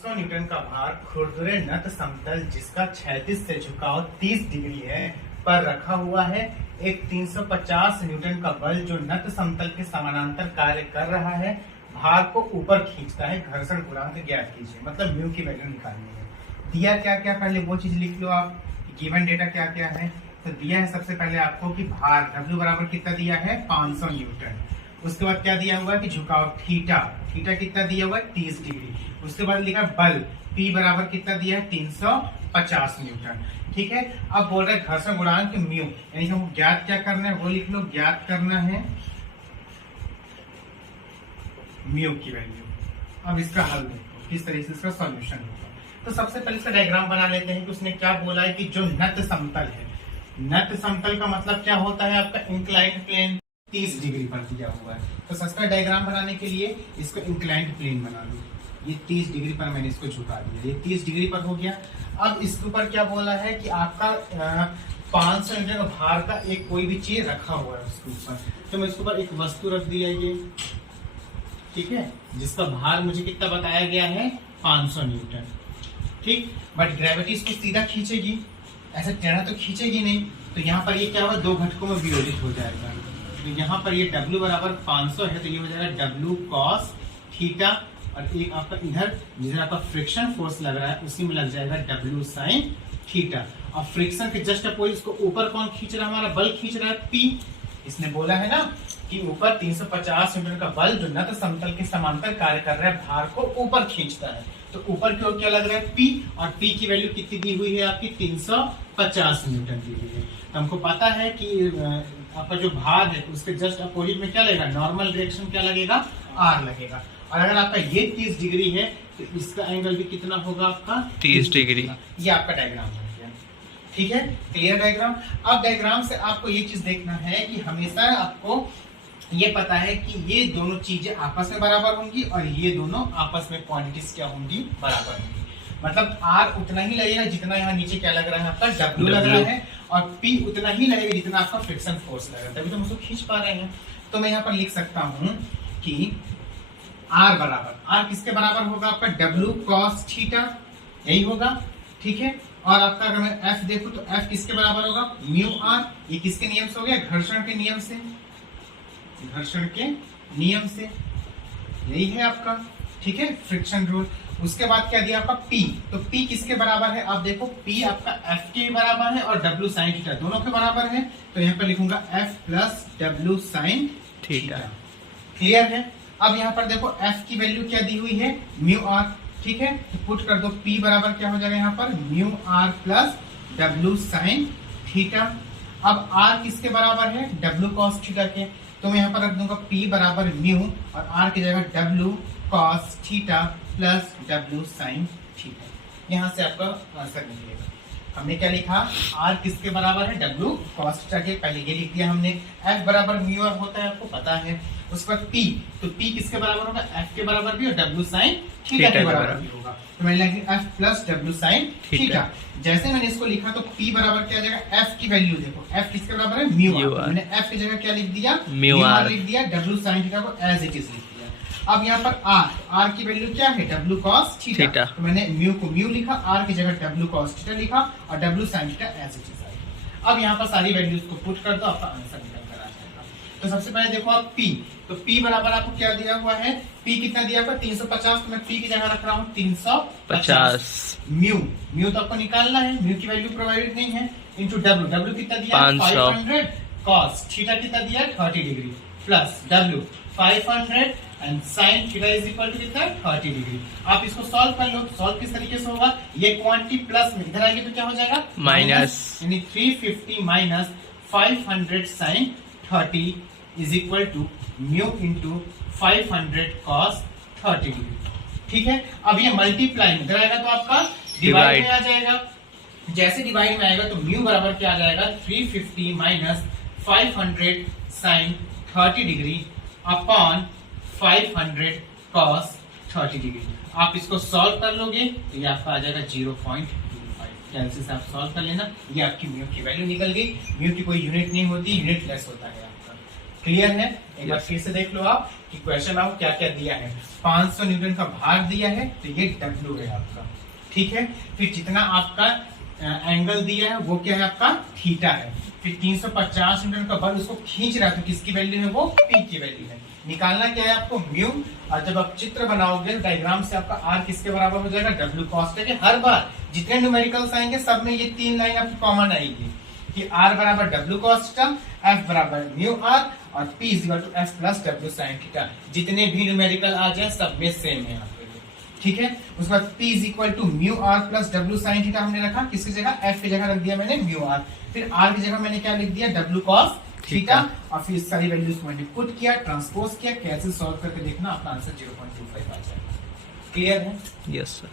100 Newton का भार खुरदुरे नत समतल जिसका क्षैतिज से झुकाव 30 डिग्री है पर रखा हुआ है। एक 350 न्यूटन का बल जो नत समतल के समानांतर कार्य कर रहा है भार को ऊपर खींचता है। घर्षण गुणांक ज्ञात कीजिए, मतलब म्यू की वैल्यू निकालनी है। दिया क्या क्या, पहले वो चीज लिख लो आप, गिवन डेटा क्या क्या है। तो दिया है सबसे पहले आपको कि भार W बराबर कितना दिया है 500 न्यूटन। उसके बाद क्या दिया हुआ है कि झुकाव थीटा कितना दिया हुआ है 30 डिग्री। उसके बाद लिखा बल P बराबर कितना दिया है 350 न्यूटन। ठीक है, अब बोल रहे घर्षण गुणांक म्यू, यानी कि हमको ज्ञात क्या करना है वो लिख लो, ज्ञात करना है म्यू की वैल्यू। अब इसका हल देखो किस तरीके से इसका सॉल्यूशन होगा। तो सबसे पहले इसका डायग्राम बना लेते हैं कि उसने क्या बोला है कि जो नत समतल है, नत समतल का मतलब क्या होता है आपका इंक्लाइंड प्लेन 30 डिग्री पर दिया हुआ है। तो सबका डायग्राम बनाने के लिए इसको इंक्लाइंड प्लेन बना लो। ये 30 डिग्री पर मैंने इसको झुका दिया, ये 30 डिग्री पर हो गया। अब इसके ऊपर क्या बोला है कि आपका 500 न्यूटन का भार का एक कोई भी चीज रखा हुआ है उसके ऊपर। तो मैं इसके ऊपर एक वस्तु रख दिया ये, ठीक है, जिसका भार मुझे कितना बताया गया है 500 न्यूटन। ठीक, बट ग्रेविटी इसको सीधा खींचेगी, ऐसा टेढ़ा तो खींचेगी नहीं। तो यहाँ पर ये क्या होगा, दो घटकों में वियोजित हो जाएगा। तो यहाँ पर ये W बराबर 500 है तो ये हो जाएगा W cos थीटा, और एक आपका इधर जिधर आपका फ्रिक्शन फोर्स लग रहा है उसी में लग जाएगा W sin थीटा। और फ्रिक्शन के जस्ट अपोजिट इसको ऊपर कौन खींच रहा है, हमारा बल खींच रहा है P। इसने बोला है ना कि ऊपर 350 न्यूटन का बल जो नत समतल के समांतर कार्य कर रहा है भार को ऊपर खींचता है। तो ऊपर की ओर क्या लग रहा है P, और P की वैल्यू कितनी दी हुई है आपकी 350 न्यूटन दी हुई है। तो हमको पता है कि आपका जो भार है उसके जस्ट अपोजिट में क्या लगेगा, नॉर्मल डायरेक्शन क्या लगेगा R लगेगा। और अगर आपका ये 30 डिग्री है तो इसका एंगल भी कितना होगा आपका 30 डिग्री। ये आपका डायग्राम हो गया, ठीक है, क्लियर डायग्राम। अब डायग्राम से आपको ये चीज देखना है कि हमेशा आपको ये पता है कि ये दोनों चीजें आपस में बराबर होंगी और ये दोनों आपस में क्वांटिटीज क्या होंगी, बराबर होंगी। मतलब R उतना ही लगेगा जितना यहाँ नीचे क्या लग रहा है आपका W लग रहा है, और P उतना ही लगेगा जितना आपका फ्रिक्शन फोर्स लग रहा है, तभी तो हम उसको खींच पा रहे हैं। तो मैं यहाँ पर लिख सकता हूँ कि R बराबर, R किसके बराबर होगा आपका W cos थीटा, यही होगा, ठीक है। और आपका अगर मैं F देखूं तो F किसके बराबर होगा म्यू R। ये किसके नियम से हो गया, घर्षण के नियम से, घर्षण के नियम से, यही है आपका, ठीक है, फ्रिक्शन रूल। उसके बाद क्या दिया आपका P, तो P किसके बराबर है, आप देखो P आपका F के बराबर है और W sin थीटा दोनों के बराबर है। तो यहाँ पर लिखूंगा F plus W sin theta, clear है। अब यहाँ पर देखो F की वैल्यू क्या दी हुई है म्यू R, ठीक है, तो पुट कर दो P बराबर क्या हो जाएगा यहाँ पर mu R plus W sin theta. अब R किसके बराबर है W cos थीटा के, तो मैं यहाँ पर रख दूंगा P बराबर म्यू और R की जगह W cos theta plus W sin theta. यहाँ से आपका आंसर निकलेगा। हमने क्या लिखा, R किसके बराबर है W cos थीटा के, पहले ये लिख दिया हमने। F बराबर म्यू R होता है, आपको पता है। उसके बाद P, तो P किसके बराबर होगा, F के बराबर भी और W sin थीटा के बराबर भी होगा। तो मैंने लिखा F plus W sin theta. जैसे मैंने इसको लिखा तो P बराबर क्या आ जाएगा, F की वैल्यू देखो, F किसके बराबर है म्यू R। मैंने F की जगह क्या लिख दिया म्यू R लिख दिया, W sin थीटा को एज इट इज लिख दिया। अब यहाँ पर R की वैल्यू क्या है W cos थीटा, तो मैंने म्यू को म्यू लिखा, R की जगह W cos थीटा लिखा और W sin theta as it is आएगा। अब यहाँ पर सारी वैल्यूज को पुट कर दो, आपका आंसर निकल कर आ जाएगा। तो सबसे पहले देखो आप P, तो P बराबर आपको क्या दिया हुआ है, P कितना दिया हुआ 350, तो मैं P की जगह रख रहा हूँ 350। म्यू तो आपको निकालना है, म्यू की वैल्यू प्रोवाइडेड नहीं है, इंटू W कितना दिया 500, cos थीटा कितना दिया 30 degree, plus W 500 and sin theta is equal to कितना 30 डिग्री। आप इसको सॉल्व कर लो, सॉल्व किस तरीके से होगा, ये क्वांटिटी प्लस में इधर आएगी तो क्या हो जाएगा माइनस, यानी 350 minus 500 sin 30 is equal to mu into 500 cos 30 degree, ठीक है। अब ये मल्टीप्लाई इधर आएगा तो आपका डिवाइड में आ जाएगा। जैसे डिवाइड में आएगा तो म्यू बराबर क्या आ जाएगा 350 minus 500 sin 30 degree upon 500 cos 30 degree. आप इसको सॉल्व कर लोगे तो ये आपका आ जाएगा 0.25। कैलसी से आप सॉल्व कर लेना, ये आपकी म्यू की वैल्यू निकल गई। म्यू की कोई यूनिट नहीं होती, यूनिट लेस होता है आपका। क्लियर है? एक बार फिर से देख लो आप कि क्वेश्चन आपको क्या क्या दिया है। 500 न्यूटन का भार दिया है तो ये W है आपका, ठीक है। फिर जितना आपका एंगल दिया है वो क्या है आपका थीटा है। फिर 350 न्यूटन का बल उसको खींच रहा है तो किसकी वैल्यू है वो P की वैल्यू है। निकालना क्या है आपको म्यू, और जब आप चित्र बनाओगे डायग्राम से आपका R किसके बराबर हो जाएगा W cos थीटा। हर बार जितने न्यूमेरिकल्स आएंगे सब में ये तीन लाइन आपकी कॉमन आएगी कि R बराबर W cos थीटा, F बराबर म्यू R और P is equal to F plus W sin theta. जितने भी न्यूमेरिकल आ जाए सब में सेम है आपके लिए, ठीक है। उसके बाद P is equal to mu R plus W sin theta हमने रखा, किसकी जगह F की जगह रख दिया मैंने म्यू R। फिर R की जगह मैंने क्या लिख दिया W cos थीटा, और फिर सारी वैल्यूज को मैंने पुट किया, ट्रांसपोज किया, कैसे सॉल्व करके देखना अपना आंसर 0.25 आ जाएगा। क्लियर है? Yes sir.